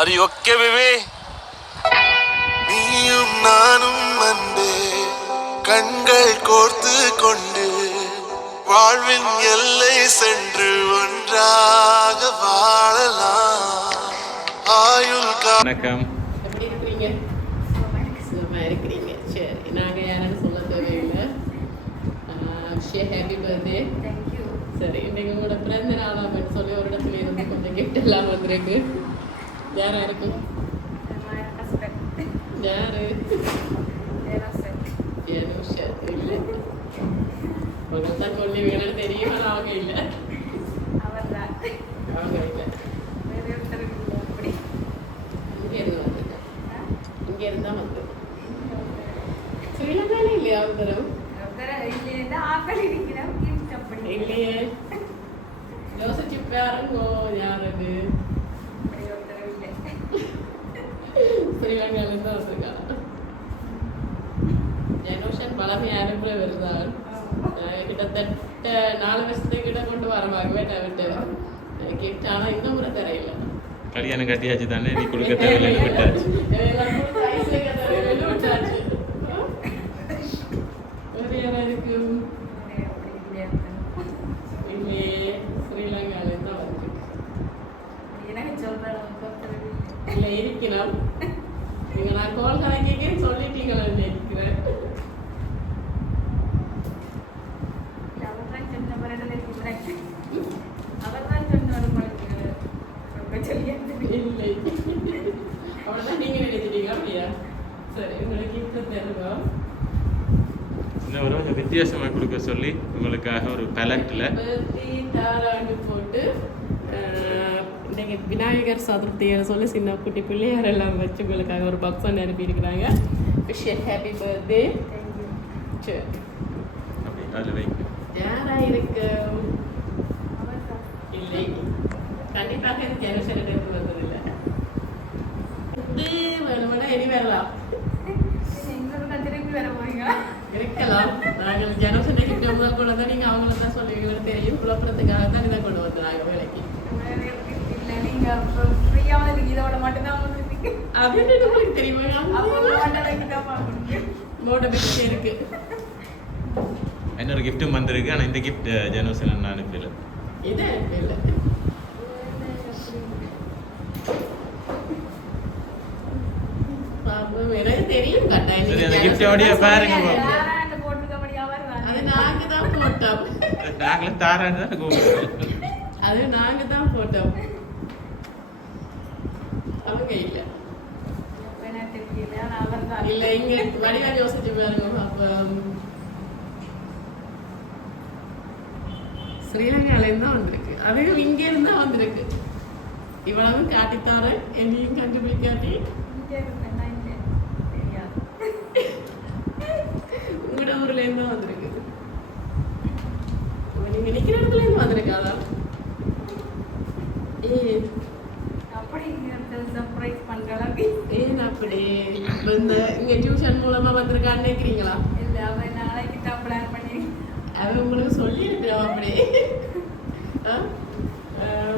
Are you okay, baby? நீயும் நானும் அன்பே கண்கள் கோர்த்து கொண்டு வாழ்வின் எல்லை சென்று ஒன்றாக வாழலாம் ஆயுள் வணக்கம். எப்படி இருக்கிறீங்க? சும்மா இருக்கிறீங்க. சரி, நாங்கள் யாரும் சொல்ல தேவையில்லை. Happy birthday. தேங்க்யூ. சரி, இன்னைக்கு உங்களோட பிறந்த நாள் அப்படின்னு சொல்லி ஒரு இடத்துல இருந்து கொஞ்சம் கிஃப்ட் எல்லாம் வந்திருக்கு. யாரா இருக்கு? யாரு? இல்லை, உங்களை தான் சொல்லுவீங்கன்னு தெரியும். ஆனால் அவங்க இல்லை, அவங்க இல்லை. இங்கேருந்து வந்துருக்கேன். இங்கேருந்து தான் வந்து ஸ்ரீலங்காலே இல்லையா ஒரு தரம்? இல்லையே, யோசிச்சு பாருங்கோ. யாரது? ஸ்ரீலங்காலேருந்து தான் வந்திருக்காங்க. ஜெனோஷன் பழமை அனுப்புற வருதான். கிட்டத்தட்ட 4 வருஷத்துக்கிட்ட கொண்டு வரமாகவே நான் விட்டு கிஃப்ட். ஆனால் இன்னும் முறை தரையில்லை. கல்யாணம் கட்டியாச்சு தானே, நீ கொடுக்க தேவையில்லைன்னு விட்டாச்சு. விட்டாச்சு. வேறு யாரா இருக்கு? இல்லையே, ஸ்ரீலங்காலேருந்து தான் வந்து இல்லை இருக்கணும். நீங்கள் நான் கோல் கணக்கேன்னு சொல்லிட்டீங்களா நினைக்கிறேன். இல்லை, அவ்வளோதான் நீங்கள் நினைச்சிட்டீங்க அப்படியா? சரி, உங்களுக்கு இப்போ தருவோம். இன்னும் ஒரு வித்தியாசமாக கொடுக்க சொல்லி உங்களுக்காக ஒரு பேலட்டில் தாராண்டு போட்டு இன்றைக்கு விநாயகர் சதுர்த்தியை சொல்லி சின்ன குட்டி பிள்ளையார் எல்லாம் வச்சு உங்களுக்காக ஒரு பாக்ஸ் ஒன்று அனுப்பியிருக்கிறாங்க. Wish happy birthday. சரி, அப்படி அதில் வைங்க. யாராக இருக்கு? இல்லை, கண்டிப்பாக இது ஜெனரேஷன் எடுத்து வந்ததில்லை. இது வேணுமென்னா இனி வரலாம், இருக்கலாம். நாங்கள் ஜெனரேஷன் கிட்ட முதல் கொண்டு வந்தால் நீங்கள் அவங்கள தான் சொல்லுவீங்கன்னு தெரியும். குழப்பத்துக்காக தான் இதை கொண்டு வந்து நாங்கள் வேலைக்கு. அப்படின்னு உங்களுக்கு தெரியுமா? மோட பிக்சர் இருக்கு. இன்னொரு கிஃப்ட்டும் வந்திருக்கு. ஆனால் இந்த கிஃப்ட் ஜெனோசன் நான் அனுப்பல. இது இல்லை, எனக்கு தெரியும். சரி, அந்த கிஃப்டோடைய பாருங்க. அது நாங்க தான் போட்டோம். நாங்களும் தாரான்னு தான் கூப்பிடுறோம். அது நாங்க தான் போட்டோம், அவங்க இல்லை. இல்ல, இங்க வடிவா யோசிச்சு பாருங்க. அப்ப ஸ்ரீலங்காலேருந்து தான் வந்திருக்கு. அதுவும் இங்கே இருந்தா வந்திருக்கு. இவ்வளவும் காட்டித்தார என்னையும் கண்டுபிடிக்காட்டி உங்களோட ஊர்ல இருந்து வந்திருக்கு. நீங்க நிக்கிற இடத்துல இருந்து வந்திருக்காதா? ஏன் அப்படி இந்த இங்க டியூஷன் மூலமா வந்திருக்கான்னு நினைக்கிறீங்களா? அவன் உங்களுக்கு சொல்லியிருக்கிறோம் அப்படி.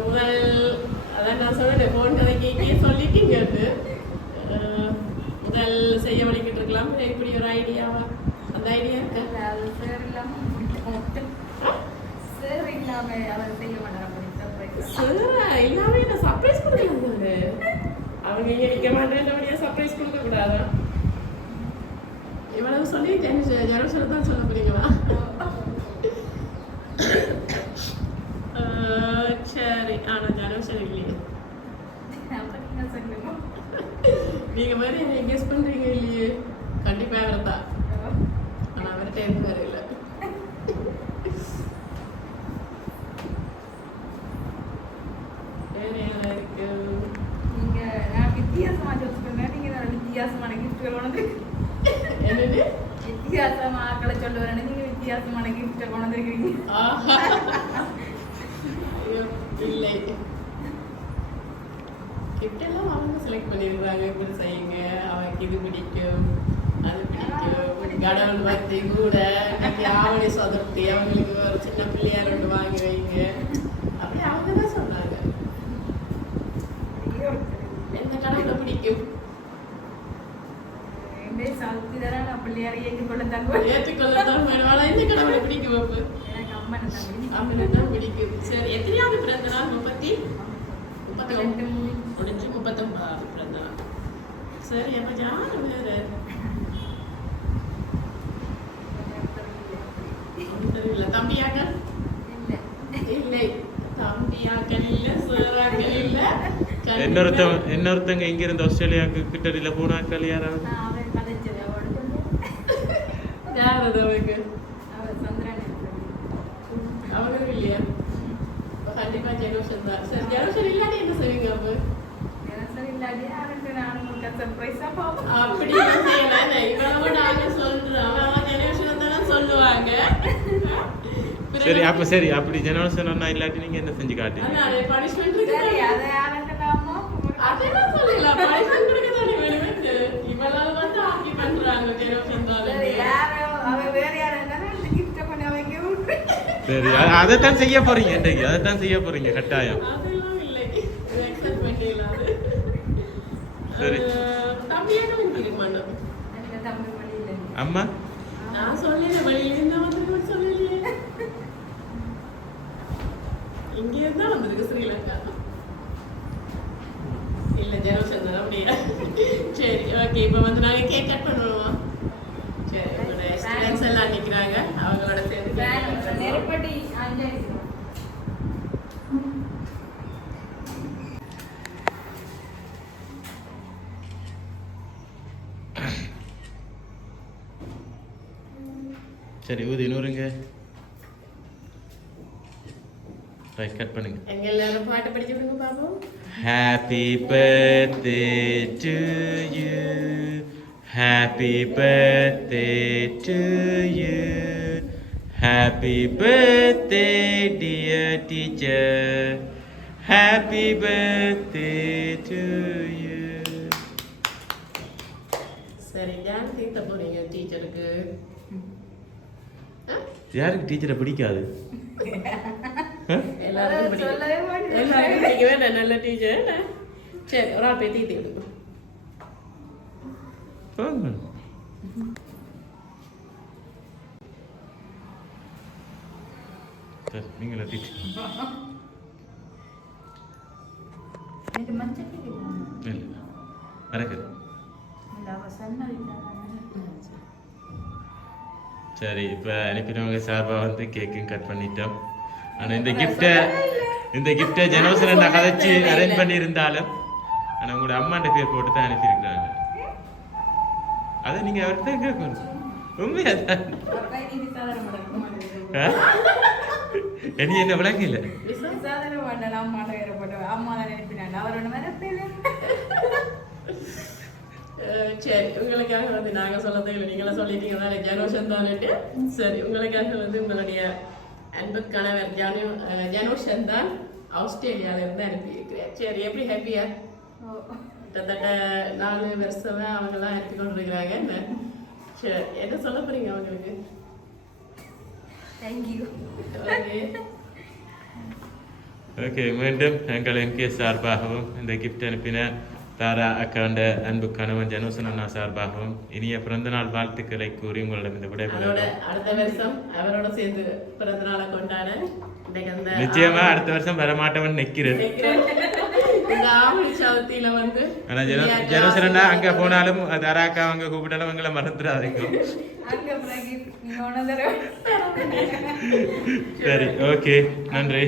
முதல் அதான் நான் சொன்னேன், போன் கதைக்கே சொல்லிட்டீங்க. முதல் செய்ய வலிக்கிட்டு இருக்கலாம். இப்படி ஒரு ஐடியாவா? அந்த ஐடியா இருக்கா? இல்லாம என்ன சர்ப்ரைஸ் கொடுக்கல? அவங்க இங்க நிக்க மாட்டேன், சர்ப்ரைஸ் கொடுக்க கூடாதா? இவ்வளவு சொல்லி ஜெனரேஷன் தான் சொல்ல போறீங்களா? சரி, ஆனா ஜெனரேஷன் இல்லையே. நீங்க மாதிரி கெஸ் பண்றீங்க இல்லையே? கண்டிப்பா அவர்தா. ஆனா அவர்கிட்ட எந்த வேற இல்லை. வேற யாரா இருக்கு? வித்தியாசமான கிஃப்ட்கள் கொண்டு என்னது? வித்தியாசமா ஆக்களை சொல்ல வரேன். நீங்க வித்தியாசமான கிஃப்ட் கொண்டு வந்திருக்கீங்க. இல்லை, கிஃப்ட் எல்லாம் அவங்க செலக்ட் பண்ணிருக்காங்க. இப்படி செய்யுங்க, அவனுக்கு இது பிடிக்கும், அது பிடிக்கும். கடவுள் பக்தி கூட இன்னைக்கு ஆவணி சதுர்த்தி, அவங்களுக்கு ஒரு சின்ன பிள்ளையார் ஒன்று வாங்கி வைங்க அப்படி அவங்க தான் சொன்னாங்க. எந்த பிடிக்கும் எங்கே சவுத்தி தர நான் பிள்ளையாரை ஏற்றுக்கொள்ள தங்குவேன். ஏற்றுக்கொள்ளத்தான் வேணும். ஆனா இந்த கடவுளை பிடிக்கும் அப்ப எனக்கு அம்மனை தான் பிடிக்கும். அவனை தான் பிடிக்கும். சரி, எத்தனையாவது பிறந்த நாள்? 39 முடிஞ்சு 39வது பிறந்த நாள். சரி, அப்ப யாரு வேற? தெரியல. தம்பியாக்கள் இல்லை. இல்லை, தம்பியாக்கள் இல்ல, சேராக்கள் இல்ல. இன்னொருத்தங்க இங்க இருந்து ஆஸ்திரேலியாவுக்கு கிட்டடியில போனாக்கள் யாராவது? நான் அவன் கதைச்சது அவளோட சொல்லு. யார் அது அவருக்கு? அவள் சந்திரன் அவங்களும் இல்லையா? அப்ப கண்டிப்பா ஜெனோஷன் தான். சரி, ஜெனோஷன் இல்லாட்டி என்ன செய்வீங்க அப்ப? சரி இல்லாட்டி அவனுக்கு நான் உங்களுக்கு சர்ப்ரைஸாக பார்ப்போம். அப்படி செய்யலாம். இவ்வளவு நாங்க சொல்றோம், அவன் ஜெனோஷன் தானே சொல்லுவாங்க. சரி அப்ப சரி அப்படி ஜெனரேஷன் ஒன்னா இல்லாட்டி நீங்க என்ன செஞ்சு காட்டுங்க? அதான் பனிஷ்மெண்ட் இருக்கு. சரி அதை யாருக்கலாமோ அதெல்லாம் சொல்லலாம். பனிஷ்மெண்ட் கொடுக்க தானே வேணும். இவ்வளவு வந்து ஆக்கி பண்றாங்க ஜெனோஷன் சரி தான். யாரோ அவள் வேறு யாரும் இருந்தாலும் இந்த கிஃப்ட்டை பண்ணி அவங்க விட்டு சரி அதைத்தான் செய்ய போறீங்க இன்றைக்கு, அதைத்தான் செய்ய போறீங்க கட்டாயம். அதெல்லாம் இல்லை, எக்ஸப்ட் பண்ணிடலாம். சரி. தம்பியாக இருக்க மாட்டோம். எனக்கு தமிழ் மொழி இல்லை. அம்மா நான் சொல்லல, வழியில இருந்தா வந்து சொல்லலையே. இங்க இருந்தா வந்திருக்கு ஸ்ரீலங்கா. இல்ல ஜெனோஷன் தான் அப்படியா? சரி, ஓகே. இப்போ வந்து நாங்க கேக் கட் பண்ணுவோம். சரி, உங்களோட ஸ்டூடெண்ட்ஸ் எல்லாம் நிக்கிறாங்க, அவங்களோட சேர்ந்து நெருப்படி அஞ்சலி சரி ஊதி நூறுங்க. ரைட் கட் பண்ணுங்க. எங்க எல்லாரும் பாட்டு படிச்சு விடுங்க பாப்போம். Happy birthday to you. Happy birthday to you. Happy birthday dear teacher. Happy birthday to you. சரி, யார் தீர்த்த போறீங்க டீச்சருக்கு? யாருக்கு டீச்சரை பிடிக்காது? எல்லாருக்கும் பிடிக்கும். சொல்லவே மாட்டேன். எல்லாருக்கும் பிடிக்கவே நல்ல டீச்சர். சரி, ஒரு ஆள் போய் தீர்த்து விடுங்க. போங்க. சரி, நீங்களா டீச்சர்? இது மஞ்சள் இல்லை மறக்குது. இந்த அவ சொன்னது சரி, இப்போ அனுப்பினவங்க சார்பாக வந்து கேக்கும் கட் பண்ணிட்டோம். ஆனால் இந்த கிஃப்ட்டை ஜனவசன நான் கதைச்சி அரேஞ்ச் பண்ணியிருந்தாலும் ஆனால் உங்களோட அம்மாண்ட பேர் போட்டு தான் அனுப்பியிருக்கிறாங்க. அதை நீங்கள் அவர்கிட்ட தான் கேட்கணும். உண்மையா தான்? இனி என்ன விளங்க இல்லை. சரி, உங்களுக்காக வந்து நாங்க சொல்லதே இல்லை, நீங்களா சொல்லிட்டீங்க தானே ஜனோஷன் தானேட்டு. சரி, உங்களுக்காக வந்து உங்களுடைய அன்பு கணவர் ஜனோஷன் தான் ஆஸ்திரேலியால இருந்து அனுப்பியிருக்கிறேன். சரி, எப்படி ஹாப்பியா? கிட்டத்தட்ட 4 வருஷமா அவங்கெல்லாம் அனுப்பி கொண்டு இருக்கிறாங்க. சரி, என்ன சொல்ல போறீங்க அவங்களுக்கு? தேங்க்யூ. ஓகே, மீண்டும் எங்கள் எம்கே சார்பாகவும் இந்த கிஃப்ட் அனுப்பின தாரா அக்காண்ட அன்பு கணவன் ஜனோசன் அண்ணா சார்பாகவும் இனிய பிறந்தநாள் வாழ்த்துக்களை கூறி உங்களிடம் இந்த விடைபெறுகிறோம். அடுத்த வருஷம் அவரோட சேர்ந்து பிறந்த நாளை கொண்டாட நிச்சயமா அடுத்த வருஷம் வரமாட்டவன் நிக்கிறேன். இந்த ஆவணி சதுர்த்தியில வந்து ஆனா ஜனோசன் அண்ணா அங்க போனாலும் தாரா அக்கா அங்க கூப்பிட்டாலும் அவங்கள மறந்துடாதீங்க. அங்க பிறகு நீங்க ஒன்று தடவை சரி, ஓகே, நன்றி.